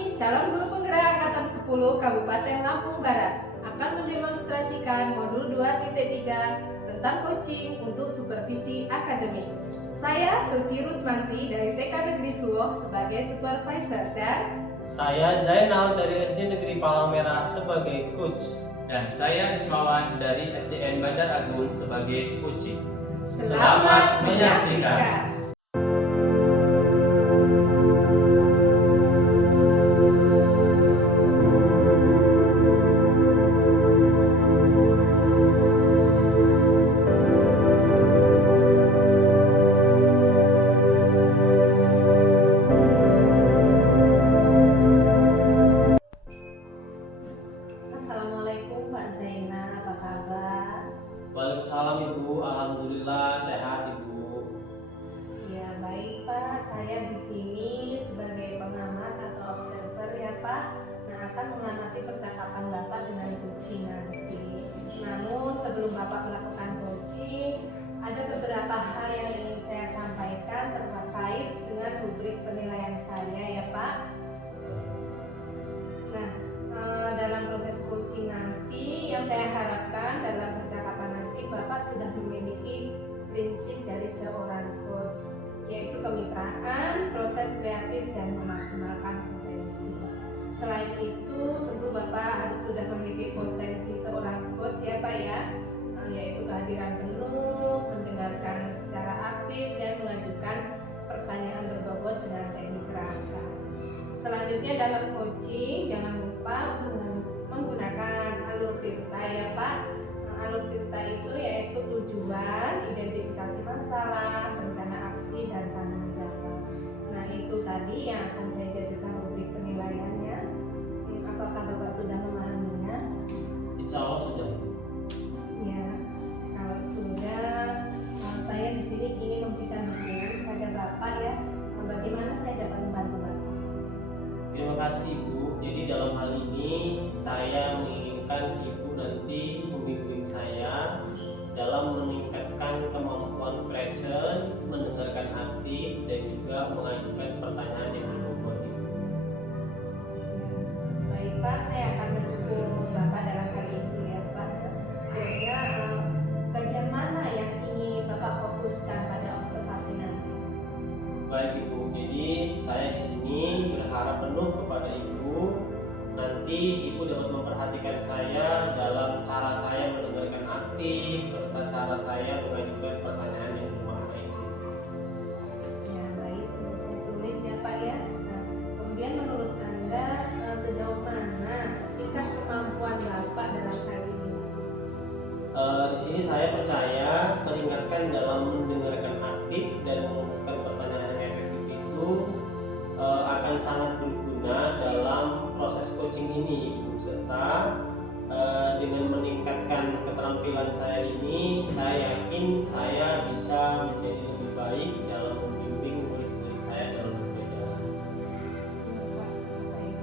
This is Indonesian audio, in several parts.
Kami, calon guru penggerak Angkatan 10 Kabupaten Lampung Barat, akan mendemonstrasikan modul 2.3 tentang coaching untuk supervisi akademik. Saya Suci Rusmanti dari TK Negeri Suwoh sebagai supervisor dan saya Zainal dari SD Negeri Palang Merah sebagai coach. Dan saya Ismawan dari SDN Bandar Agung sebagai coaching. Selamat menyaksikan. Assalamualaikum Pak Zainal, apa kabar? Waalaikumsalam Ibu, alhamdulillah sehat Ibu. Ya baik Pak, saya di sini sebagai pengamat atau observer ya Pak. Nah, akan mengamati percakapan Bapak dengan coaching nanti. Namun sebelum Bapak melakukan coaching, ada beberapa hal yang ingin saya sampaikan terkait dengan rubrik penilaian saya ya Pak. Nah, dalam proses coaching nanti yang saya harapkan dalam percakapan nanti Bapak sudah memiliki prinsip dari seorang coach, yaitu kemitraan, proses kreatif, dan memaksimalkan potensi. Selain itu tentu Bapak harus sudah memiliki potensi seorang coach ya Pak ya, yaitu kehadiran penuh, mendengarkan secara aktif, dan mengajukan pertanyaan berbobot dengan teknik rasa. Selanjutnya dalam coaching jangan lupa untuk menggunakan alur tirta ya Pak. Alur tirta itu yaitu tujuan, identifikasi masalah, rencana aksi, dan tanggung jawab. Nah itu tadi yang akan saya jadikan rubrik penilaiannya. Apakah Bapak sudah memahaminya? Insya Allah sudah. Ya, kalau sudah, saya di sini ingin memberikan dukungan kepada Bapak ya. Bagaimana saya dapat membantu Bapak? Terima kasih Ibu. Jadi dalam hal ini saya menginginkan Ibu nanti membimbing saya dalam meningkatkan kemampuan present, mendengarkan aktif, dan juga mengajukan pertanyaan yang berbobot Ibu. Baik Pak, saya akan mendukung Bapak dalam hal itu ya Pak. Kira-kira bagian mana yang ingin Bapak fokuskan pada observasi nanti? Baik Ibu, jadi saya di sini berharap penuh kepada Ibu. Nanti Ibu dapat memperhatikan saya dalam cara saya mendengarkan aktif serta cara saya mengajukan pertanyaan yang bermakna itu. Ya baik, sudah saya tulis ya Pak ya. Nah, kemudian menurut Anda sejauh mana tingkat kemampuan Bapak dalam hal ini? Di sini saya percaya meningkatkan dalam mendengarkan aktif dan merumuskan pertanyaan yang efektif itu akan sangat berguna dalam proses coaching ini Ibu, serta dengan meningkatkan keterampilan saya ini, saya yakin saya bisa menjadi lebih baik dalam membimbing murid-murid saya dalam pembelajaran. Baik.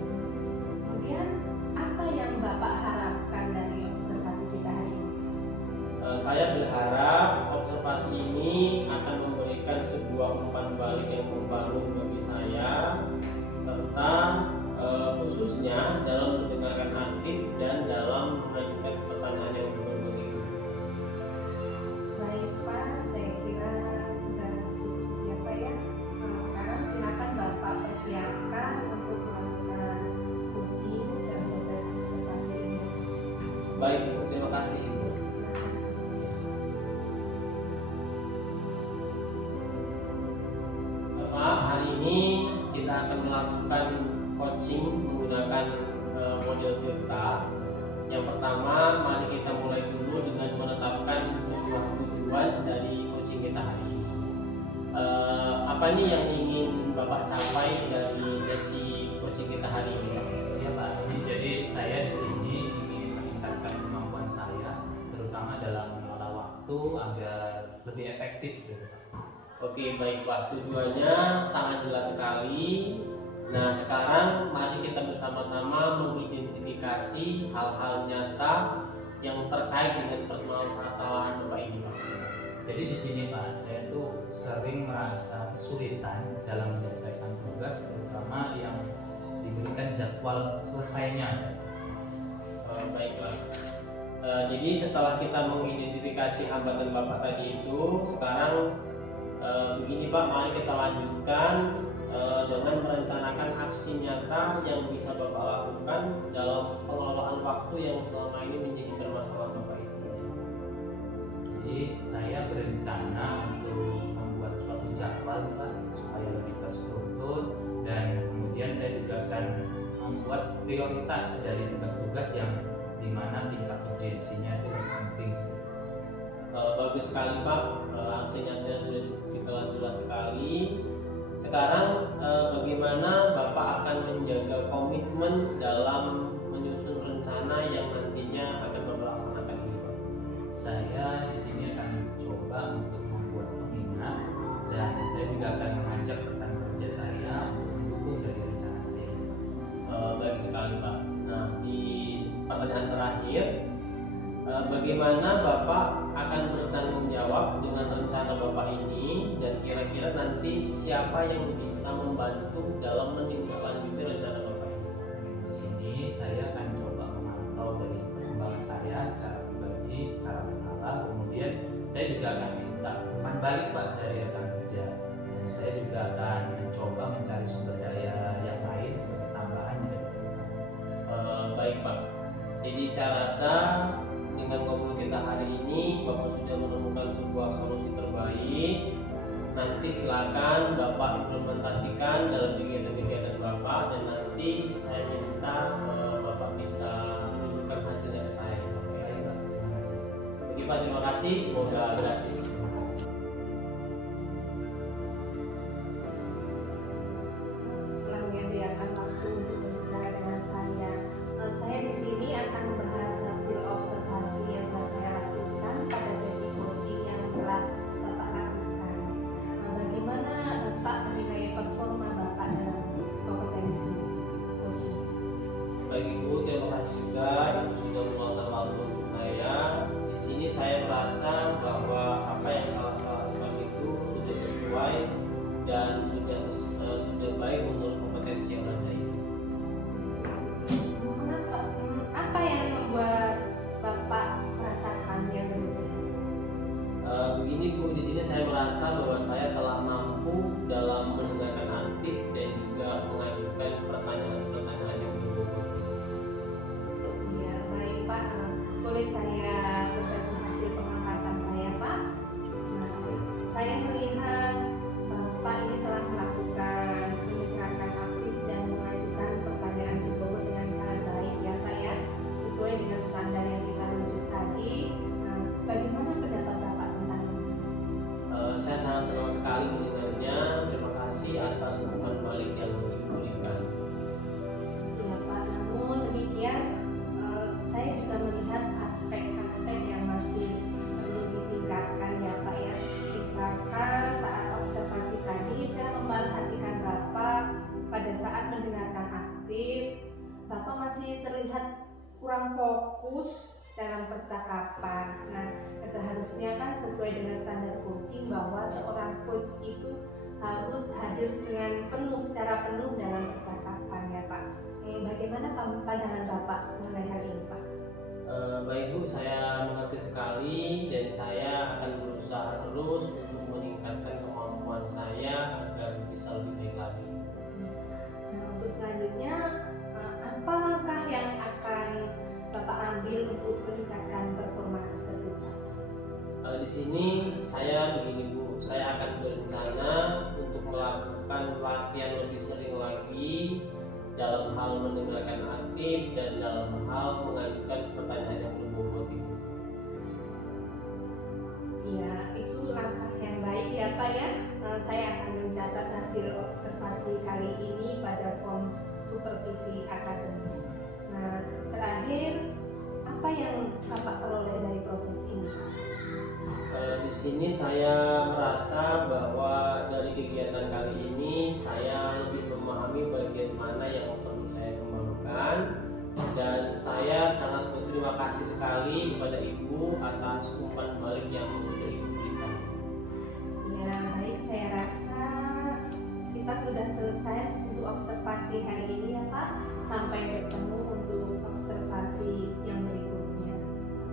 Kemudian apa yang Bapak harapkan dari observasi kita hari ini? Saya berharap observasi ini akan memberikan sebuah umpan balik yang membangun bagi saya, serta khususnya dalam mendengarkan aktif dan dalam mengajukan pertanyaan yang berbobot itu. Baik Pak, saya kira sudah cukup ya Pak ya. Nah, sekarang silakan Bapak persiapkan untuk melakukan uji dan proses observasi ini. Baik Ibu, terima kasih Ibu. Bapak, hari ini kita akan melakukan coaching menggunakan model tirta. Yang pertama, mari kita mulai dulu dengan menetapkan sebuah tujuan dari coaching kita hari ini. Apa nih yang ingin Bapak capai dari sesi coaching kita hari ini, Pak? Ya Pak, jadi saya di sini ingin meningkatkan kemampuan saya, terutama dalam mengelola waktu agar lebih efektif gitu Pak. Oke, baik Pak. Tujuannya sangat jelas sekali. Nah, sekarang mari kita bersama-sama mengidentifikasi hal-hal nyata yang terkait dengan permasalahan Bapak ini, Pak. Jadi di sini Pak, saya tuh sering merasa kesulitan dalam menyelesaikan tugas, terutama yang diberikan jadwal selesainya. Baiklah. Jadi setelah kita mengidentifikasi hambatan Bapak tadi itu, sekarang begini Pak, mari kita lanjutkan dengan merencanakan aksi nyata yang bisa Bapak lakukan dalam pengelolaan waktu yang selama ini menjadi permasalahan Bapak itu. Jadi saya berencana untuk membuat suatu jadwal Pak, supaya lebih terstruktur, dan kemudian saya juga akan membuat prioritas dari tugas-tugas yang dimana tingkat urgensinya itu lebih penting. Bagus sekali Pak, aksi nyatanya sudah cukup jelas sekali. Sekarang bagaimana Bapak akan menjaga komitmen dalam menyusun rencana yang nantinya akan Bapak laksanakan ini Pak? Saya di sini akan coba untuk membuat pengingat, dan saya juga akan mengajak rekan kerja saya untuk mendukung dari rencana saya. Baik sekali Pak. Nah, di pertanyaan terakhir, bagaimana Bapak akan bertanggung jawab dengan rencana Bapak ini, dan kira-kira nanti siapa yang bisa membantu dalam menindaklanjuti rencana Bapak ini? Di sini saya akan coba memantau dari perkembangan saya secara pribadi, secara berkala. Kemudian saya juga akan minta umpan balik Pak dari rekan kerja, dan saya juga akan mencoba mencari sumber daya yang lain sebagai tambahan jika diperlukan. Baik Pak. Jadi saya rasa dengan ngobrol kita hari ini Bapak sudah menemukan sebuah solusi terbaik. Nanti silakan Bapak implementasikan dalam kegiatan-kegiatan Bapak, dan nanti saya minta Bapak bisa menunjukkan hasilnya ke saya. Baik Pak, terima kasih. Jadi Pak, terima kasih, semoga berhasil. Terima kasih. Telah menyediakan waktu untuk berbicara dengan saya. Saya di sini akan membahas hasil observasi yang telah saya lakukan pada sesi coaching yang telah Bapak lakukan. Bagaimana Bapak menilai performa Bapak dalam kompetensi coaching? Baik Ibu, terima kasih juga Ibu sudah meluangkan waktu untuk saya. Di sini saya merasa bahwa apa yang saya lakukan itu sudah sesuai dan sudah baik menurut kompetensi yang ada ini. Mengapa? Apa yang membuat Bapak merasakan yang berbeda? Begini Bu, di sini saya merasa bahwa saya telah mampu dalam mendengarkan aktif dan juga mengajukan pertanyaan-pertanyaan yang berbobot. Ya, baik Pak. Boleh saya berbagi hasil pengamatan saya Pak? Nah, saya melihat Bapak ini telah melakukan mendengarkan aktif dan mengajukan pertanyaan berbobot dengan sangat baik ya Pak ya, sesuai dengan standar yang kita rujuk tadi. Nah, bagaimana pendapat Bapak tentang ini? Saya sangat senang sekali mendengarnya. Terima kasih atas umpan balik yang diberikan. Ya Pak, namun demikian saya juga melihat aspek-aspek yang masih perlu ditingkatkan ya Pak ya. Misalkan saat observasi tadi saya memperhatikan Bapak pada saat mendengarkan aktif, Bapak masih terlihat kurang fokus dalam percakapan. Nah, seharusnya kan sesuai dengan standar coaching bahwa seorang coach itu harus hadir dengan secara penuh dalam percakapan ya Pak. Bagaimana pandangan Bapak mengenai hal ini Pak? Baik Bu, saya mengerti sekali dan saya akan berusaha terus untuk meningkatkan kemampuan saya agar bisa lebih baik lagi. Nah, untuk selanjutnya apa langkah yang akan Bapak ambil untuk meningkatkan performa tersebut Pak? Di sini saya begini Bu, saya akan berencana untuk melakukan latihan lebih sering lagi dalam hal mendengarkan aktif dan dalam hal mengajukan pertanyaan yang berbobot Ibu. Iya, itu langkah yang baik ya Pak ya. Saya akan mencatat hasil observasi kali ini pada form supervisi akademik. Nah, terakhir apa yang Bapak peroleh dari proses ini? Di sini saya merasa bahwa dari kegiatan kali ini saya lebih memahami bagian mana yang perlu saya kembangkan, dan saya sangat berterima kasih sekali kepada Ibu atas umpan balik yang sudah Ibu berikan. Ya baik, saya rasa kita sudah selesai untuk observasi hari ini ya Pak. Sampai bertemu untuk observasi yang berikutnya.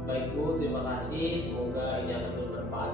Baik Bu, terima kasih. Semoga ini akan bermanfaat